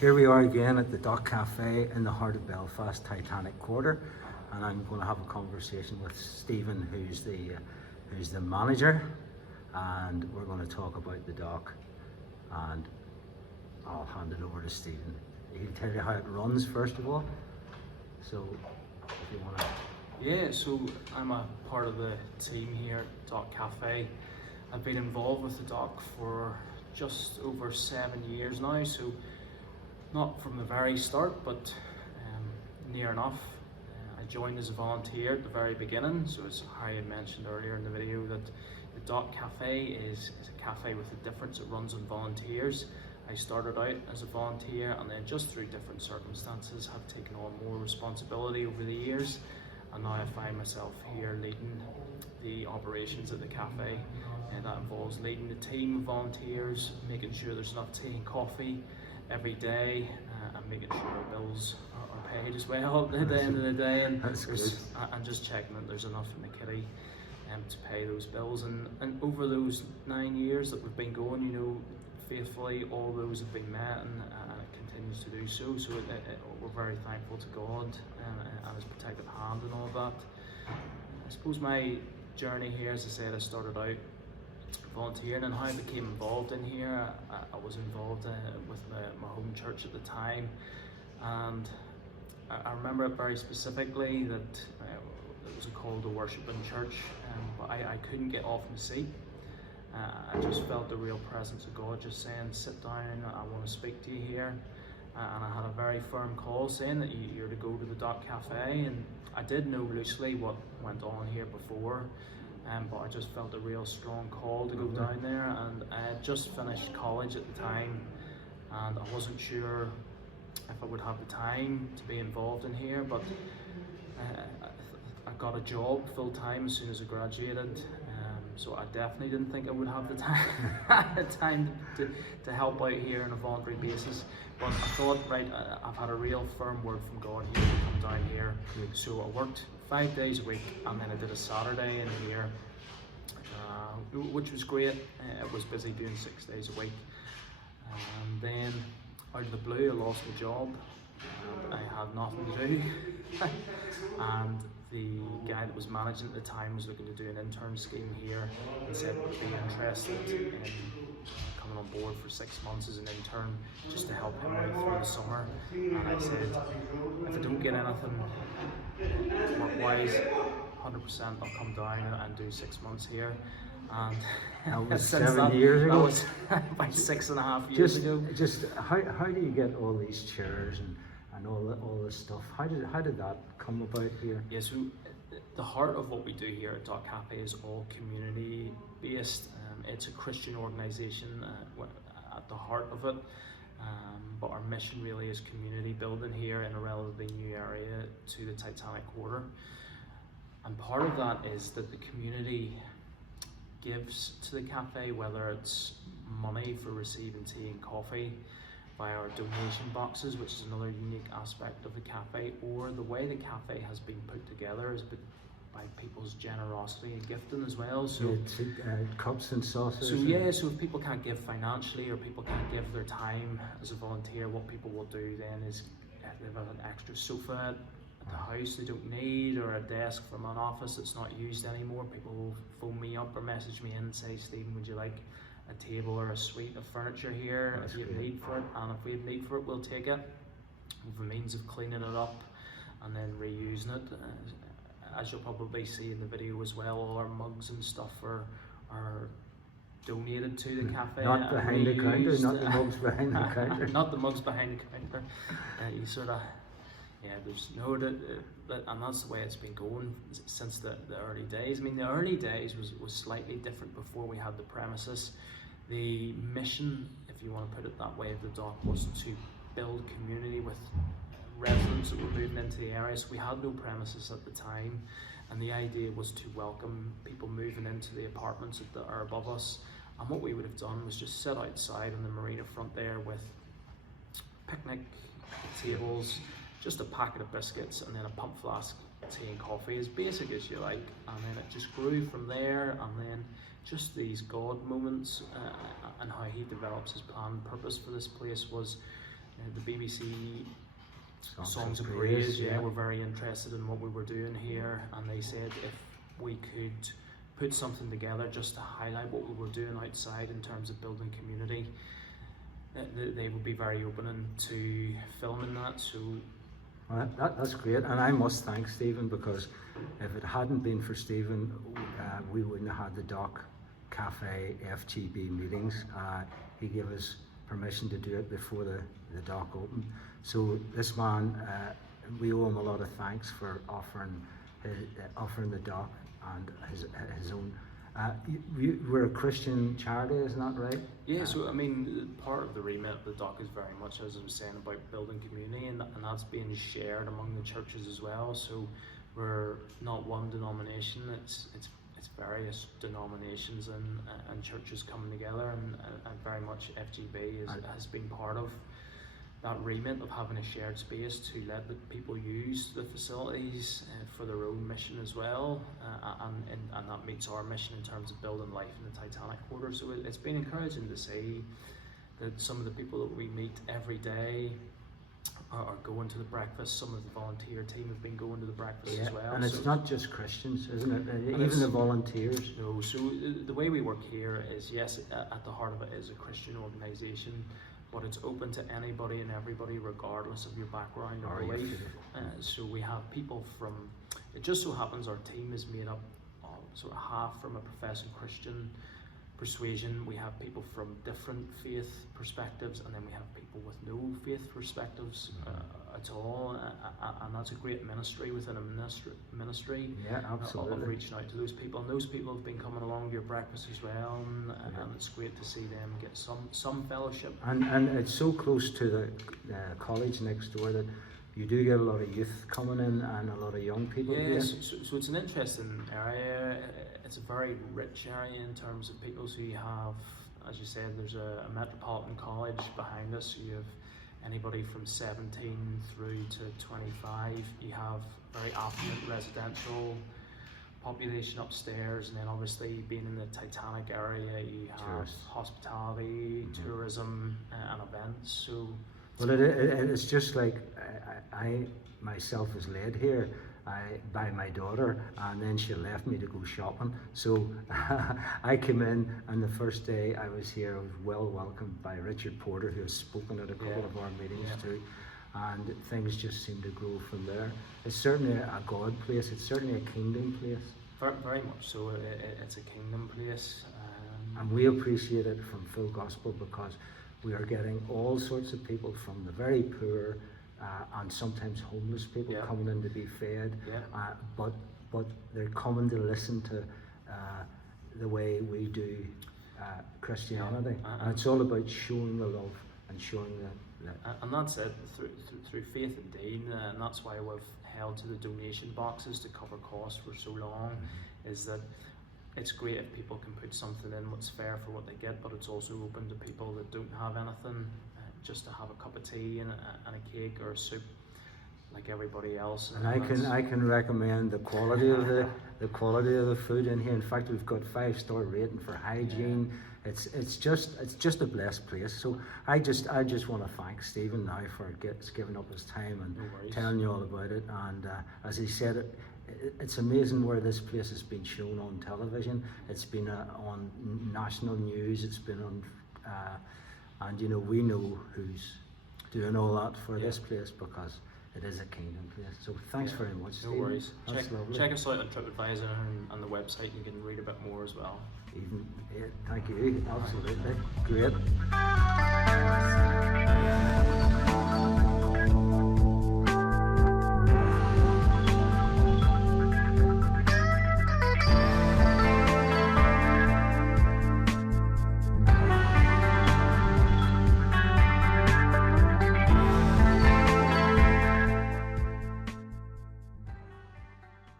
Here we are again at the Dock Cafe in the heart of Belfast, Titanic Quarter, and I'm going to have a conversation with Stephen, who's the manager, and we're going to talk about the dock. And I'll hand it over to Stephen. He can tell you how it runs first of all. So, if you want to. Yeah, so I'm a part of the team here at Dock Cafe. I've been involved with the dock for just over 7 years now, so not from the very start, but near enough. I joined as a volunteer at the very beginning, so as Harry had mentioned earlier in the video, that the Dock Cafe is a cafe with a difference. It runs on volunteers. I started out as a volunteer, and then just through different circumstances have taken on more responsibility over the years, and now I find myself here leading the operations at the cafe, and that involves leading the team of volunteers, making sure there's enough tea and coffee every day, and making sure our bills are paid as well at the end of the day, and just checking that there's enough in the kitty to pay those bills. And over those 9 years that we've been going, you know, faithfully all those have been met, and it continues to do so. So we're very thankful to God and His protective hand and all of that. I suppose my journey here, as I said, I started out volunteering, and how I became involved in here, I was involved with my home church at the time, and I remember it very specifically that it was a call to worship in church, but I couldn't get off my seat. I just felt the real presence of God just saying, sit down, I want to speak to you here. And I had a very firm call saying that you're to go to the Dock Cafe, and I did know loosely what went on here before, but I just felt a real strong call to go down there. And I had just finished college at the time, and I wasn't sure if I would have the time to be involved in here, but I got a job full time as soon as I graduated. So I definitely didn't think I would have the time to help out here on a voluntary basis. But I thought, right, I've had a real firm word from God here to come down here. So I worked 5 days a week, and then I did a Saturday in here, which was great. I was busy doing 6 days a week. And then out of the blue, I lost my job. And I had nothing to do. And the guy that was managing at the time was looking to do an intern scheme here, and said would be interested in coming on board for 6 months as an intern, just to help him out through the summer. And I said, if I don't get anything work-wise, 100% I'll come down and do 6 months here. And that was 7 years ago. That was about 6.5 years ago. Just how do you get all these chairs and all this stuff? How did that come about here? Yeah, so the heart of what we do here at Dock Cafe is all community based. It's a Christian organisation at the heart of it, but our mission really is community building here in a relatively new area to the Titanic Quarter. And part of that is that the community gives to the cafe, whether it's money for receiving tea and coffee by our donation boxes, which is another unique aspect of the cafe, or the way the cafe has been put together is by people's generosity and gifting as well. So cups and saucers. So yeah, so if people can't give financially, or people can't give their time as a volunteer, what people will do then is if they have an extra sofa at the house they don't need, or a desk from an office that's not used anymore, people will phone me up or message me in and say, Stephen, would you like a table or a suite of furniture here? If you have need for it, and if we have need for it, we'll take it. With a means of cleaning it up and then reusing it. As you'll probably see in the video as well, all our mugs and stuff are donated to the cafe. Not behind the counter, not the mugs behind the counter. Not the mugs behind the counter. You sort of, yeah, there's no, and that's the way it's been going since the early days. I mean, the early days was slightly different before we had the premises. The mission, if you want to put it that way, of the dock was to build community with residents that were moving into the area. So we had no premises at the time, and the idea was to welcome people moving into the apartments that are above us. And what we would have done was just sit outside on the marina front there with picnic tables, just a packet of biscuits, and then a pump flask of tea and coffee, as basic as you like. And then it just grew from there, and then just these God moments and how He develops His plan and purpose for this place was the BBC Songs of Praise, were very interested in what we were doing here, and they said if we could put something together just to highlight what we were doing outside in terms of building community, they would be very open to filming that. So well, that's great, and I must thank Stephen, because if it hadn't been for Stephen, we wouldn't have had the Dock Cafe FGB meetings. He gave us permission to do it before the dock opened. So this man, we owe him a lot of thanks for offering the dock and his own. We're a Christian charity, isn't that right? Yeah, so I mean, part of the remit of the dock is very much, as I was saying, about building community, and that's being shared among the churches as well. So we're not one denomination; it's various denominations and churches coming together, and very much FGB has been part of that remit of having a shared space to let the people use the facilities for their own mission as well, and that meets our mission in terms of building life in the Titanic Quarter. So it's been encouraging to see that some of the people that we meet every day are going to the breakfast. Some of the volunteer team have been going to the breakfast as well. And it's not just Christians, isn't it? Even the volunteers. No, so the way we work here is, yes, at the heart of it is a Christian organisation, but it's open to anybody and everybody regardless of your background or belief. So we have people from, it just so happens our team is made up of sort of half from a professing Christian persuasion. We have people from different faith perspectives, and then we have people with no faith perspectives at all, and that's a great ministry within a ministry. Yeah, absolutely. Of reaching out to those people, and those people have been coming along to your breakfast as well, and it's great to see them get some fellowship. And it's so close to the college next door that you do get a lot of youth coming in and a lot of young people. Yes, so it's an interesting area. It's a very rich area in terms of people. So you have, as you said, there's a metropolitan college behind us. So you have anybody from 17 through to 25. You have very affluent residential population upstairs, and then obviously being in the Titanic area, you have tourists, hospitality, tourism, and events. So, well, it's just like I myself was led here by my daughter, and then she left me to go shopping. So I came in, and the first day I was here, I was well welcomed by Richard Porter, who has spoken at a couple of our meetings too. And things just seem to grow from there. It's certainly a God place. It's certainly a kingdom place. Very much so. It's a kingdom place. And we appreciate it from Full Gospel, because we are getting all sorts of people from the very poor and sometimes homeless people coming in to be fed. But they're coming to listen to the way we do Christianity. And it's all about showing the love and showing and that's it, through faith and deed, and that's why we've held to the donation boxes to cover costs for so long, is that it's great if people can put something in what's fair for what they get, but it's also open to people that don't have anything, just to have a cup of tea and a cake or a soup like everybody else. And I can recommend the quality of the quality of the food in here. In fact, we've got 5-star rating for hygiene. It's just a blessed place. So I just want to thank Stephen now for giving up his time and telling you all about it. And as he said, it's amazing where this place has been shown on television. It's been on national news. It's been on, and you know, we know who's doing all that for this place, because it is a kingdom place. So thanks very much, Stephen. No worries. That's lovely. Check us out on TripAdvisor and the website. You can read a bit more as well. Thank you. Absolutely. Great.